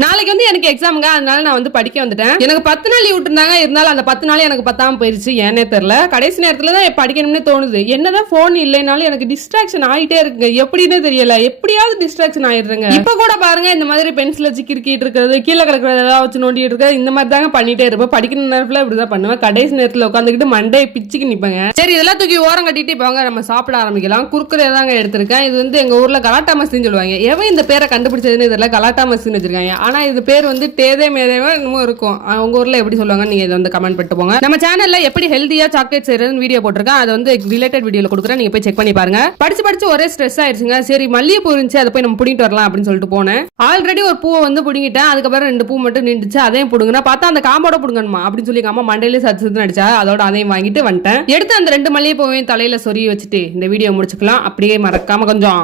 நாளைக்கு வந்து எனக்கு எக்ஸாமுங்க. அதனால நான் வந்து படிக்க வந்துட்டேன். எனக்கு 10 நாள் லீவ் விட்டுருந்தாங்க. இருந்தாலும் அந்த 10 நாள் எனக்கு பத்தாம போயிருச்சு. ஏன்னே தெரியல. கடைசி நேரத்துல தான் படிக்கணும்னே தோணுது. என்னதான் ஃபோன் இல்லைனாலும் எனக்கு டிஸ்ட்ராக்ஷன் ஆயிட்டே இருக்குங்க. எப்படின்னே தெரியல. எப்படியாவது டிஸ்ட்ராக்ஷன் ஆயிடுறேங்க. இப்ப கூட பாருங்க இந்த மாதிரி பென்சில் வச்சு கிறுக்கிட்டு இருக்கிறது, கீழே கிடக்கிறது ஏதாவது வச்சு நோண்டிட்டு இருக்கிறது, இந்த மாதிரி தாங்க பண்ணிட்டே இருப்பேன். படிக்கிற நேரத்துல இப்படிதான் பண்ணுவேன். கடைசி நேரத்துல உட்காந்துக்கிட்டு மண்டையை பிச்சுக்கு நிப்பேங்க. சரி இதெல்லாம் தூக்கி ஓரம் கட்டிட்டு போங்க நம்ம சாப்பிட ஆரம்பிக்கலாம். குறுக்குறே தாங்க எடுத்திருக்கேன். இது வந்து எங்க ஊர்ல கலாட்டா மசின்னு சொல்லுவாங்க. எவன் இந்த பேரை கண்டுபிடிச்சதுன்னு தெரியல. கலாட்டா மசின்னு வச்சிருக்காங்க. ஆனா இது பேர் வந்து தேதே மேதேவா இன்னமும் இருக்கும். உங்க ஊர்ல எப்படி சொல்லுவாங்க நீங்க இதை வந்து கமெண்ட் பண்ணிட்டு போங்க. நம்ம சேனல்ல எப்படி ஹெல்தியா சாக்லேட் செய்யறதுன்னு வீடியோ போட்டிருக்கேன். அதை வந்து ரிலேட்டட் வீடியோல கொடுக்குறேன். நீங்க போய் செக் பண்ணி பாருங்க. படிச்சு ஒரே ஸ்ட்ரெஸ் ஆயிருச்சுங்க. சரி மல்லிகைப்பூ இருந்துச்சு, அதை போய் நம்ம புடிங்கிட்டு வரலாம் அப்படின்னு சொல்லிட்டு போனேன். ஆல்ரெடி ஒரு பூவை வந்து புடுங்கிட்டேன். அதுக்கப்புறம் 2 பூ மட்டும் நின்றுச்சு. அதையும் புடுங்கினா பார்த்தா அந்த காம்போட புடுங்கணுமா அப்படின்னு சொல்லி அம்மா மண்டையிலே சத்து அடிச்சா. அதோட அதையும் வாங்கிட்டு வந்துட்டேன். எடுத்து அந்த 2 மல்லிகைப்பூவையும் தலையில சொருகி வச்சுட்டு இந்த வீடியோ முடிச்சுக்கலாம். அப்படியே மறக்காம கொஞ்சம்